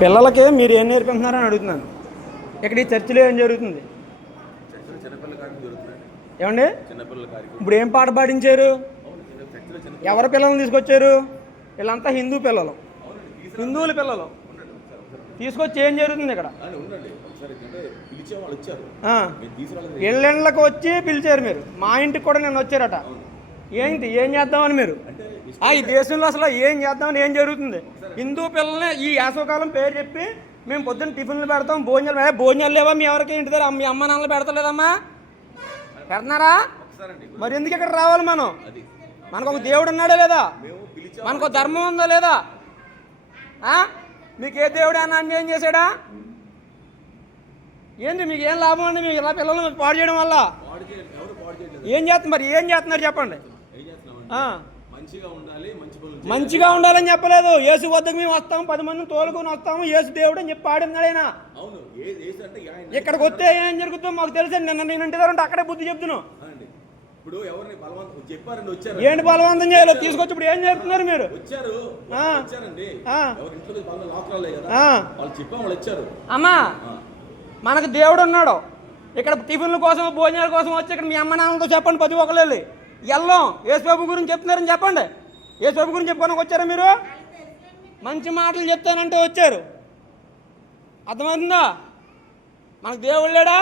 పిల్లలకి మీరు ఏం నేర్పిస్తున్నారని అడుగుతున్నాను. ఇక్కడ ఈ చర్చిలో ఏం జరుగుతుంది ఏమండి? ఇప్పుడు ఏం పాట పాడించారు? ఎవరి పిల్లల్ని తీసుకొచ్చారు? వీళ్ళంతా హిందూ పిల్లలు, హిందువుల పిల్లలు తీసుకొచ్చి ఏం జరుగుతుంది ఇక్కడ? ఇళ్ళకి వచ్చి పిలిచారు మీరు. మా ఇంటికి కూడా నేను వచ్చారట. ఏంటి ఏం చేద్దామని మీరు? ఈ దేశంలో అసలు ఏం చేద్దామని ఏం జరుగుతుంది? హిందూ పిల్లల్ని ఈ వేసవకాలం పేరు చెప్పి మేము పొద్దున్న టిఫిన్లు పెడతాం, భోజనాలు లేవా మీ ఎవరికి? ఇంటి దగ్గర మీ అమ్మ నాన్నలు పెడతలేదమ్మా? పెడుతున్నారా? మరి ఎందుకు ఇక్కడ రావాలి? మనకు ఒక దేవుడు ఉన్నాడా లేదా? మనకు ఒక ధర్మం ఉందా లేదా? మీకు ఏ దేవుడు అన్న అన్యాయం చేశాడా? ఏంటి మీకు ఏం లాభం అండి? మీకు ఇలా పిల్లలు పాడు చేయడం వల్ల ఏం చేస్తున్నారు? మరి ఏం చేస్తున్నారు చెప్పండి? మంచిగా ఉండాలని చెప్పలేదు. యేసు వద్దకు మేము వస్తాము, 10 మందిని తోలుకొని వస్తాము, యేసు దేవుడు అని చెప్పి పాడినాడు ఆయన. ఇక్కడికి వస్తే ఏం జరుగుతుందో మాకు తెలుసు. నేను ఇంటి దగ్గర ఉంటే అక్కడే బుద్ధి చెప్తున్నాను. ఏంటి బలవంతం చేయాలి? తీసుకొచ్చి ఇప్పుడు ఏం చేస్తున్నారు మీరు? అమ్మా, మనకు దేవుడు ఉన్నాడు. ఇక్కడ టిఫిన్ల కోసం భోజనాల కోసం వచ్చి ఇక్కడ మీ అమ్మ నాన్నలతో చెప్పండి, 10 ఒకళ్ళు వెళ్ళి వెళ్ళం యేసుబాబు గురించి చెప్తున్నారని చెప్పండి. యేసుబాబు గురించి చెప్పుకోడానికి వచ్చారా మీరు? మంచి మాటలు చెప్తానంటే వచ్చారు. అర్థమవుతుందా? మనకు దేవుడు లేడా?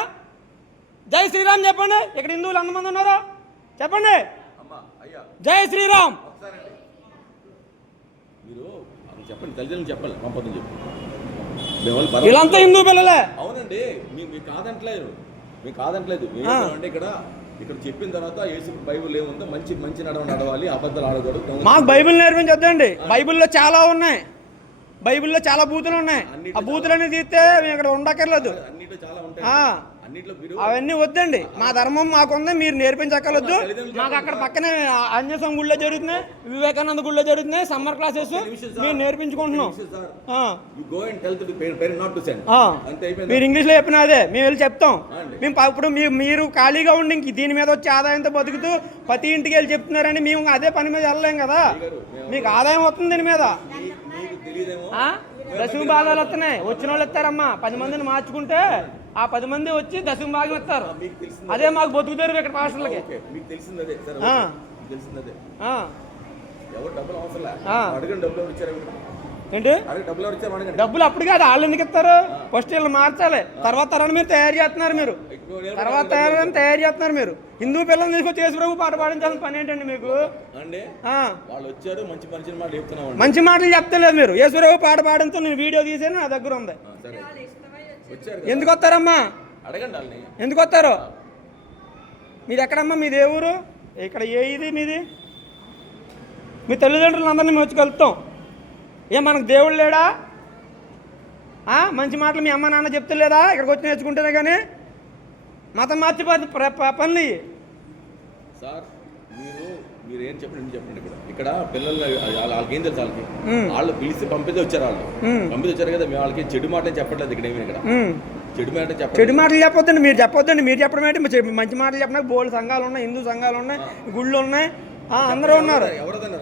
జై శ్రీరామ్ చెప్పండి. ఇక్కడ హిందువులు ఎంతమంది ఉన్నారో చెప్పండి. జై శ్రీరామ్ వీళ్ళంతా హిందూ పిల్లలే. అవునండి, మీకు కాదంటలేదు. అంటే ఇక్కడ చెప్పిన తర్వాత యేసు బైబిల్ ఏముందో మంచి నడవాలి, అబద్ధాలు ఆడకూడదు. మాకు బైబిల్ నేర్పించొద్దండి. బైబిల్లో చాలా ఉన్నాయి, బైబిల్లో చాలా బూతులు ఉన్నాయి. ఆ బూతులన్నీ తీస్తే ఇక్కడ ఉండక్కర్లేదు. అవన్నీ వద్దండి. మా ధర్మం మాకుంది, మీరు నేర్పించక్కర్లేదు. మాకు అక్కడ పక్కనే ఆంజనేయ గుళ్ళో జరుగుతున్నాయి, వివేకానంద గుళ్ళో జరుగుతున్నాయి సమ్మర్ క్లాసెస్. మేము నేర్పించుకుంటున్నాం. మీరు ఇంగ్లీష్లో చెప్పిన అదే మేము వెళ్ళి చెప్తాం. మేము ఇప్పుడు మీరు ఖాళీగా ఉండి ఇంక దీని మీద వచ్చి ఆదాయంతో బతుకుతూ ప్రతి ఇంటికి వెళ్ళి చెప్తున్నారని మేము అదే పని మీద వెళ్ళలేం కదా. మీకు ఆదాయం వస్తుంది దీని మీద. దశమ భాగాలు వస్తున్నాయి, వచ్చిన వాళ్ళు ఇస్తారమ్మా. 10 మందిని మార్చుకుంటే ఆ 10 మంది వచ్చి దశమ భాగం ఇస్తారు. అదే మాకు బతుకుతారు ఇక్కడ పాస్టర్లకి. ఏంటి డబ్బులు? అప్పుడు కాదు, వాళ్ళు ఎందుకు ఇస్తారు? ఫస్ట్ వీళ్ళు మార్చాలి, తర్వాత తరాన్ని మీరు తయారు చేస్తున్నారు. మీరు హిందూ పిల్లల్ని తీసుకొచ్చి యేసు ప్రభు పాట పాడించాల్సిన పని ఏంటండి మీకు? మంచి మాటలు చెప్తలేదు మీరు. యేసు ప్రభు పాట పాడంతో నేను వీడియో తీసాను, నా దగ్గర ఉంది. ఎందుకు వస్తారమ్మా? ఎందుకు వస్తారు? మీది ఎక్కడమ్మా? మీది ఏ ఊరు? ఇక్కడ ఇది మీది? మీ తల్లిదండ్రులు అందరినీ మేము వచ్చి కలుపుతాం. మనకు దేవుడు లేడా? మంచి మాటలు మీ అమ్మ నాన్న చెప్తలేదా? ఇక్కడికి వచ్చి నేర్చుకుంటేనే కానీ మతం మార్చి పనులు. సార్ మీరు ఏం చెప్పండి. ఇక్కడ పిల్లలు వాళ్ళకి ఏం తెలుసు? వాళ్ళు పిలిచి పంపితే వచ్చారు. పంపితే వచ్చారు కదా, మేము వాళ్ళకి చెడు మాటలు చెప్పట్లేదు. ఇక్కడ ఏమి ఇక్కడ చెడు మాటలు చెప్పొద్దండి. మీరు చెప్పొద్దండి. మీరు చెప్పడం ఏంటి? మంచి మాటలు చెప్పడానికి బోల్డ్ సంఘాలు ఉన్నాయి, హిందూ సంఘాలు ఉన్నాయి, గుళ్ళు ఉన్నాయి, అందరూ ఉన్నారు,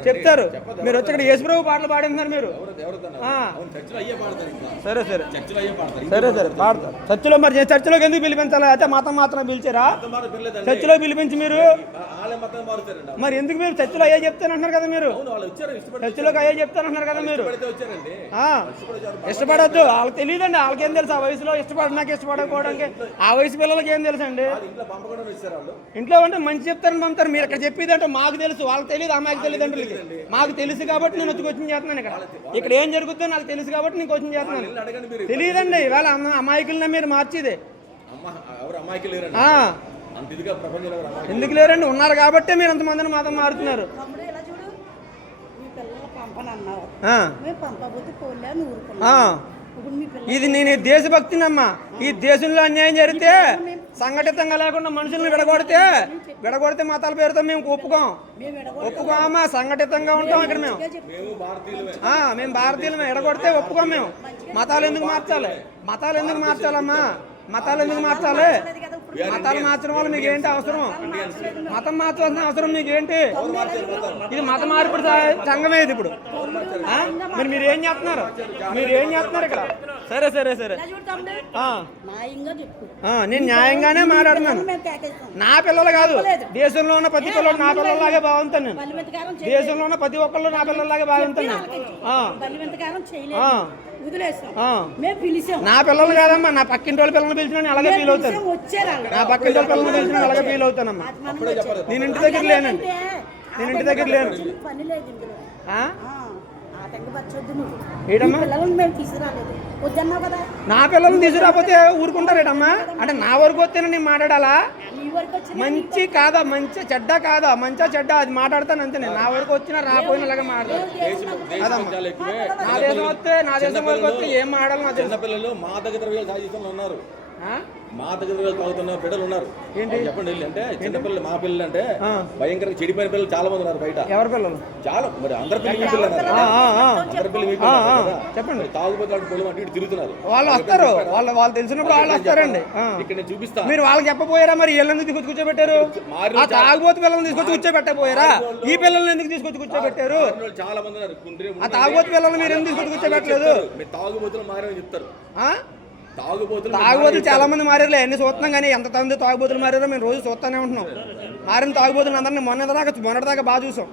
చెప్తారు. మీరు వచ్చి ఇక్కడ యేసు ప్రభు పాటలు పాడిస్తున్నారు మీరు. సరే పాడతారు. చర్చిలో మరి చర్చిలోకి ఎందుకు పిలిపించాలి? అయితే మతం మాత్రం పిలిచారా? చర్చిలో పిలిపించి మీరు మరి ఎందుకు? మీరు చర్చిలో అయ్యే చెప్తానంటున్నారు కదా. మీరు చర్చిలోకి అయ్యే చెప్తానంటున్నారు కదా. మీరు ఇష్టపడద్దు. వాళ్ళకి తెలియదండి. వాళ్ళకేం తెలుసు? ఆ వయసులో ఇష్టపడకపోవడానికి ఆ వయసు పిల్లలకి ఏం తెలుసు అండి? ఇంట్లో అంటే మంచి చెప్తారని పంపుతారు. మీరు ఇక్కడ చెప్పేది అంటే మాకు తెలుసు, వాళ్ళకి తెలియదు. అమ్మాయికి తల్లిదండ్రులకి మాకు తెలుసు కాబట్టి నేను వచ్చి కోచింగ్ చేస్తున్నాను. ఇక్కడ ఏం జరుగుతుందో నాకు తెలుసు కాబట్టి నేను కోచింగ్ చేస్తున్నాను. తెలియదండి. ఇవాళ అమాయకులనే మీరు మార్చేది. ఎందుకు లేరండి? ఉన్నారు కాబట్టి మీరు ఎంతమందిని మాత్రం మారుతున్నారు. ఇది నేను దేశభక్తినమ్మా. ఈ దేశంలో అన్యాయం జరిగితే సంఘటితంగా లేకుండా మనుషుల్ని విడగొడితే మతాల పేరుతో మేము ఒప్పుకోమా. సంఘటితంగా ఉంటాం ఇక్కడ మేము భారతీయులమే. విడగొడితే ఒప్పుకోం మేము. మతాలు ఎందుకు మార్చాలమ్మా? మతాలు ఎందుకు మార్చాలి? మతాలు మార్చడం వల్ల మీకు ఏంటి అవసరం? మతం మార్చాల్సిన అవసరం మీకు ఏంటి? ఇది మత మార్పిడి సంఘమే ఇది ఇప్పుడు. ఆ? మరి మీరు ఏం చేస్తున్నారు? మీరు ఏం చేస్తున్నారు ఇక్కడ? సరే సరే సరే ఆ. నేను న్యాయంగానే మాట్లాడుతున్నాను. నా పిల్లలు కాదు, దేశంలో ఉన్న ప్రతి పిల్లలు నా పిల్లల్లాగే బాగుంటాను నేను. దేశంలో ఉన్న ప్రతి ఒక్కళ్ళు నా పిల్లల్లాగే బాగుంటాను నేను. నా పిల్లలు కాదమ్మా, నా పక్కింటి వాళ్ళ పిల్లల్ని పిలిచిన అలాగే ఫీల్ అవుతాను. నా పక్కింటి వాళ్ళ పిల్లల్ని పిలిచిన అలాగే ఫీల్ అవుతానమ్మా. నేను ఇంటి దగ్గర లేనండి, నేను ఇంటి దగ్గర లేను. ఏటమ్మా నా పిల్లల్ని తీసుకురాకపోతే ఊరుకుంటారేటమ్మా? అంటే నా వరకు వస్తేనే నేను మాట్లాడాలా? మంచి కాదా, మంచి చెడ్డ కాదా, మంచిగా చెడ్డ అది మాట్లాడతాను అంతే. నేను నా వరకు వచ్చినా రాపోయినా అలాగే మాట్లాడతాను. నా దేశం వస్తే, నా దేశం వరకు వస్తే ఏం మాట్లాడాలి? నా చిన్న పిల్లలు మా దగ్గర ఉన్నారు, మా దగ్గర తాగుతున్న బిడ్డలు ఉన్నారు. ఏంటి చెప్పండి అంటే చిన్న పిల్లలు, మా పిల్లలు అంటే భయంకరంగా చెడిపోయిన పిల్లలు చాలా మంది ఉన్నారు బయట. ఎవరి పిల్లలు? చాలా మరి అందరి పిల్లలు చెప్పండి. తాగుబోతు పొలం అంటే ఇటు తిరుగుతున్నారు. వాళ్ళు వస్తారు, వాళ్ళు తెలిసినప్పుడు వాళ్ళు వస్తారండి. ఇక్కడ నేను చూపిస్తా. మీరు వాళ్ళకి చెప్పపోయారా? మరి వీళ్ళని తీసుకొచ్చి కూర్చోబెట్టారు? ఆ తాగుబోతు పిల్లల్ని తీసుకొచ్చి కూర్చోబెట్టపోయారా? ఈ పిల్లల్ని ఎందుకు తీసుకొచ్చి కూర్చోబెట్టారు? చాలా మంది ఉన్నారు. ఆ తాగుబోతు పిల్లల్ని మీరు ఎందుకు తీసుకొచ్చి కూర్చోబెట్టలేదు? మీరు తాగుబోతులు మారని చెప్తారు. తాగుబోతులు చాలా మంది మారారులే, అన్ని చూస్తున్నాం. కానీ ఎంతమంది తాగుబోతులు మారారో మేము రోజు చూస్తూనే ఉంటున్నాం. మారిన తాగుబోతులు అందరినీ మొన్నటిదాకా బాగా చూసాం.